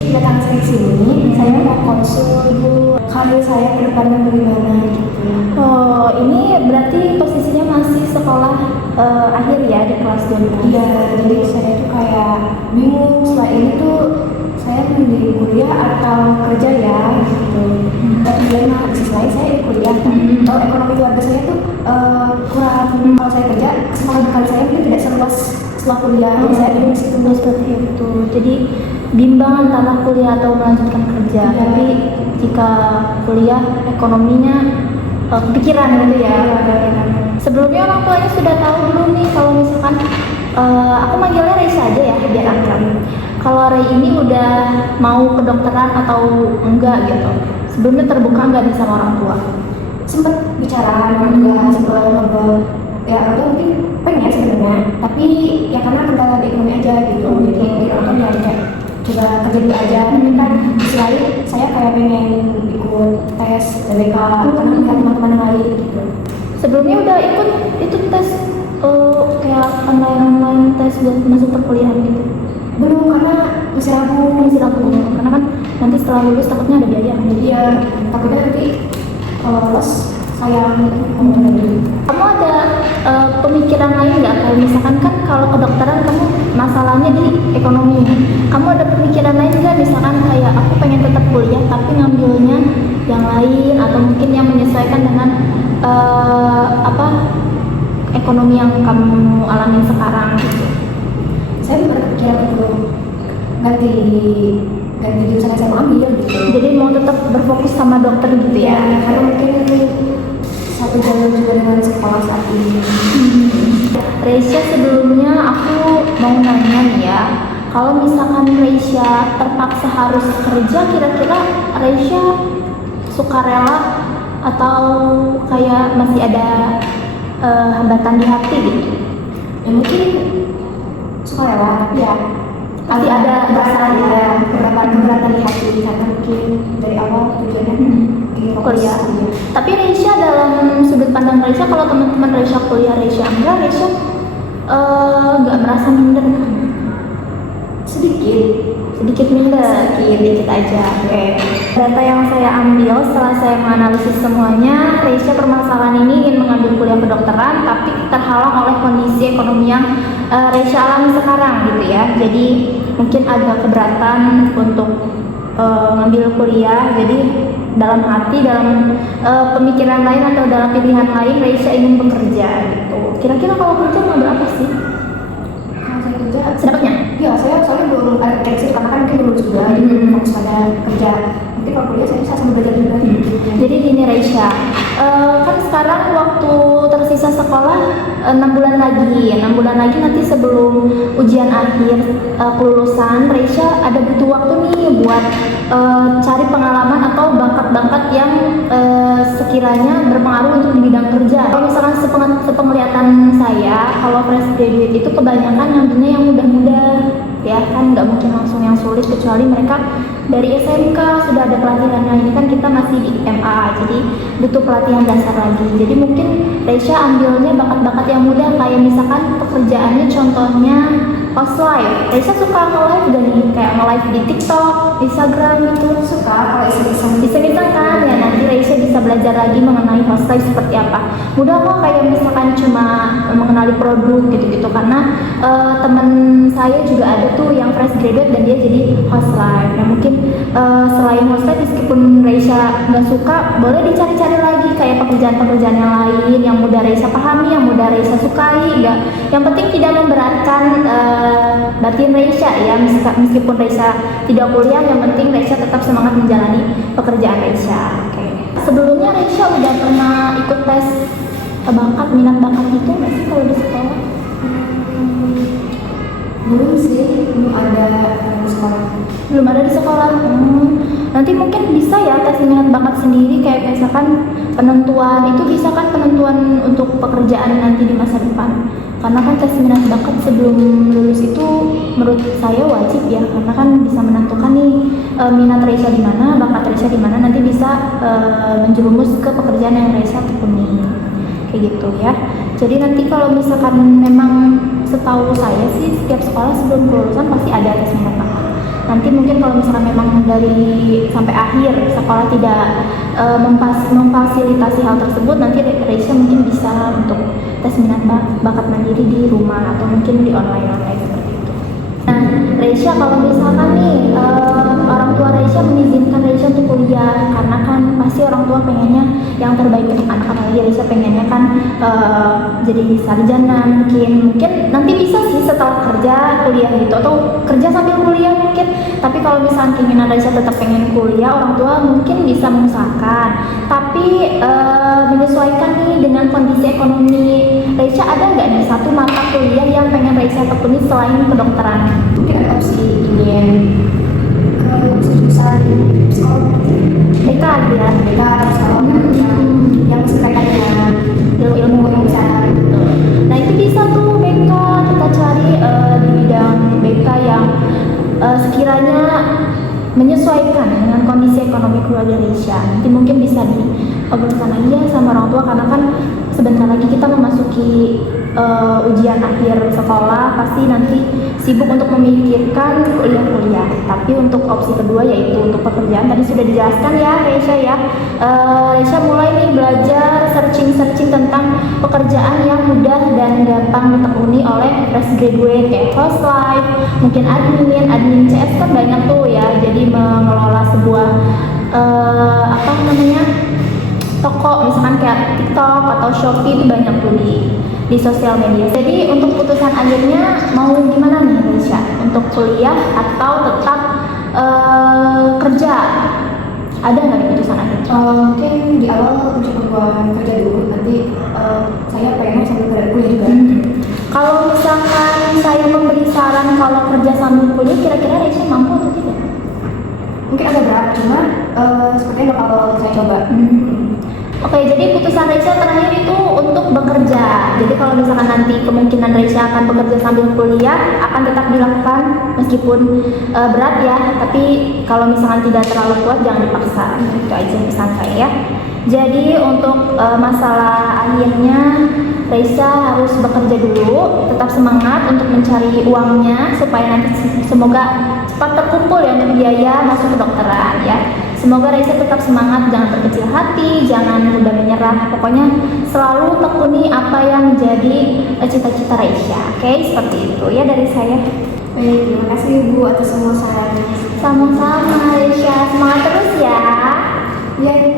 Datang saya ke sini, saya mau konsul Bu, karir saya ke depannya bagaimana gitu. Oh, ini berarti posisinya masih sekolah akhir ya di kelas 12? Iya, jadi saya tuh kayak bingung setelah ini tuh saya mending kuliah atau kerja ya gitu. Tapi dilema, di sisi lain saya kuliah kan. Kalau ekonomi keluarga saya tuh kurang, kalau saya kerja kesempatan bekal saya mungkin tidak seluas setelah kuliah. Jadi saya bingung situ Seperti itu. Jadi bimbang antara kuliah atau melanjutkan kerja. Iya. Tapi jika kuliah ekonominya kepikiran gitu ya. Sebelumnya orang tuanya sudah tahu belum nih kalau misalkan aku manggilnya Reisa aja ya biar akrab. Kalau Ray ini udah mau kedokteran atau enggak gitu. Sebelumnya terbuka enggak nih sama orang tua? Sempet bicara juga sebelum ngobrol ya orang tua mungkin pengen sebenarnya, tapi ya karena kendala di ekonomi aja gitu. Jadi orang tua ya kayak coba kerja dulu aja. Tapi kan selain saya kayak pengen ikut tes TBK karena melihat teman-teman yang lain gitu. Sebelumnya udah ikut itu tes kayak online tes buat masuk perkuliahan gitu? Belum, karena masih ragu. Karena kan nanti setelah lulus takutnya ada biaya. Jadi ya takutnya nanti kalau lolos sayang gitu. Kamu ada pemikiran lain nggak? Kayak misalkan kan kalau kedokteran kamu masalahnya di ekonomi. Kamu ada pemikiran lain nggak? Misalkan kayak aku pengen tetap kuliah tapi ngambilnya yang lain atau mungkin yang menyesuaikan dengan ekonomi yang kamu alami sekarang gitu. Saya berpikir untuk ganti jurusan yang saya mau ambil gitu. Jadi mau tetap berfokus sama dokter gitu ya? Karena mungkin itu satu jalur juga dengan sekolah saat ini. Reisha, sebelumnya aku mau nanya nih ya, kalau misalkan Reisha terpaksa harus kerja, kira-kira Reisha sukarela atau kayak masih ada hambatan di hati gitu? Ya mungkin sukarela, tapi ya Pasti ada rasanya keberatan di hati karena mungkin dari awal tujuannya ingin fokus kuliah. kuliah. Tapi Reisha, dalam sudut pandang Reisha, kalau teman-teman Reisha kuliah, Reisha enggak, Reisha nggak merasa minder kan? Sedikit minder, sedikit aja. Oke. Data yang saya ambil setelah saya menganalisis semuanya, Reisha permasalahan ini ingin mengambil kuliah kedokteran tapi terhalang oleh kondisi ekonomi yang Reisha alami sekarang gitu ya. Jadi mungkin agak keberatan untuk ngambil kuliah. Jadi dalam hati, dalam pemikiran lain atau dalam pilihan lain, Reisha ingin bekerja gitu. Kira-kira kalau kerja mau berapa sih? Kalau saya kerja Sedapatnya? ya saya soalnya belum ada tekstil karena kan mungkin belum juga jadi belum fokus pada kerja. Nanti kalau kuliah saya bisa sambil belajar juga. Jadi gini Reisha, kan sekarang waktu tersisa sekolah 6 bulan lagi. 6 bulan lagi nanti sebelum ujian akhir kelulusan, Reisha ada butuh waktu nih buat cari pengalaman atau bakat-bakat yang sekiranya berpengaruh untuk di bidang kerja. Kalau misalkan sepenglihatan saya, kalau fresh graduate itu kebanyakan ngambilnya yang mudah-mudah, ya kan nggak mungkin langsung yang sulit kecuali mereka dari SMK sudah ada pelatihannya. Ini kan kita masih di MA, jadi butuh pelatihan dasar lagi. Jadi mungkin Reisha ambilnya bakat-bakat yang mudah, kayak misalkan pekerjaannya contohnya host live. Reisha suka nge-live gak nih? Kayak nge-live di TikTok, Instagram gitu? Suka kalau iseng-iseng. Iseng-iseng kan? Ya nanti Reisha bisa belajar lagi mengenai host live seperti apa. Mudah kok, kayak misalkan cuma mengenali produk gitu-gitu. Karena teman saya juga ada tuh yang fresh graduate dan dia jadi host live. Nah mungkin selain host live, meskipun Reisha nggak suka, boleh dicari-cari lagi kayak pekerjaan-pekerjaan yang lain yang mudah Reisha pahami, yang mudah Reisha sukai. Yang penting tidak memberatkan batin Reisha ya, meskipun Reisha tidak kuliah, yang penting Reisha tetap semangat menjalani pekerjaan Reisha. Oke. Sebelumnya Reisha udah pernah ikut tes minat bakat itu nggak sih kalau di sekolah? Belum sih, belum ada di sekolah. Belum ada di sekolah. Nanti mungkin bisa ya tes minat bakat sendiri, kayak misalkan penentuan itu bisa kan, penentuan untuk pekerjaan nanti di masa depan. Karena kan tes minat bakat sebelum lulus itu menurut saya wajib ya, karena kan bisa menentukan nih minat Reisha di mana, bakat Reisha di mana, nanti bisa menjerumus ke pekerjaan yang Reisha tekuni. Kayak gitu ya. Jadi nanti kalau misalkan memang, setahu saya sih setiap sekolah sebelum kelulusan pasti ada tes minat bakat. Nanti mungkin kalau misalkan memang dari sampai akhir sekolah tidak memfasilitasi hal tersebut, nanti Reisha mungkin bisa untuk tes minat bakat mandiri di rumah atau mungkin di online seperti itu. Nah, Reisha kalau misalkan nih orang tua Reisha mengizinkan Reisha untuk kuliah, karena kan pasti orang tua pengennya yang terbaik untuk anak, apalagi Reisha pengennya kan jadi sarjana, mungkin nanti bisa sih setelah kerja kuliah gitu, atau kerja sambil kuliah mungkin. Tapi kalau misalkan keinginan Reisha tetap pengen kuliah, orang tua mungkin bisa mengusahakan, tapi menyesuaikan nih dengan kondisi ekonomi Reisha. Ada nggak nih satu mata kuliah yang pengen Reisha tekuni selain kedokteran? Mungkin ada opsi ingin ke jurusan psikologi, BK ya. BK atau psikologi yang berkaitan dengan ilmu kesehatan. Nah itu bisa tuh BK, kita cari di bidang BK yang sekiranya menyesuaikan dengan kondisi ekonomi keluarga Reisha. Nanti mungkin bisa diobrolkan lagi ya sama orang tua, karena kan sebentar lagi kita memasuki ujian akhir sekolah, pasti nanti sibuk untuk memikirkan kuliah. Tapi untuk opsi kedua yaitu untuk pekerjaan, tadi sudah dijelaskan ya Reisha ya. Reisha mulai nih belajar searching tentang pekerjaan yang mudah dan gampang ditekuni oleh fresh graduate, kayak host life, mungkin admin CS kan banyak tuh ya. Jadi mengelola sebuah toko, misalkan kayak TikTok atau Shopee, itu banyak tuh di sosial media. Jadi untuk putusan akhirnya mau gimana nih Reisha? Untuk kuliah atau tetap kerja? Ada nggak nih putusan akhir? Mungkin di awal coba kerja dulu, nanti saya pengen sambil kuliah juga. Kalau misalkan saya memberi saran kalau kerja sambil kuliah, kira-kira Reisha mampu atau tidak? Mungkin agak berat, cuma sepertinya bakal saya coba. Oke, jadi putusan Reisha terakhir itu untuk bekerja. Jadi kalau misalkan nanti kemungkinan Reisha akan bekerja sambil kuliah, akan tetap dilakukan meskipun berat ya. Tapi kalau misalkan tidak terlalu kuat, jangan dipaksa. Itu aja pesan saya ya. Jadi untuk masalah akhirnya, Reisha harus bekerja dulu, tetap semangat untuk mencari uangnya supaya nanti semoga cepat terkumpul ya untuk biaya masuk kedokteran ya. Semoga Reisha tetap semangat, jangan berkecil hati, jangan mudah menyerah. Pokoknya selalu tekuni apa yang menjadi cita-cita Reisha. Oke, seperti itu ya dari saya. Baik, terima kasih Bu atas semua sarannya. Sama-sama Reisha, semangat terus ya. Ya.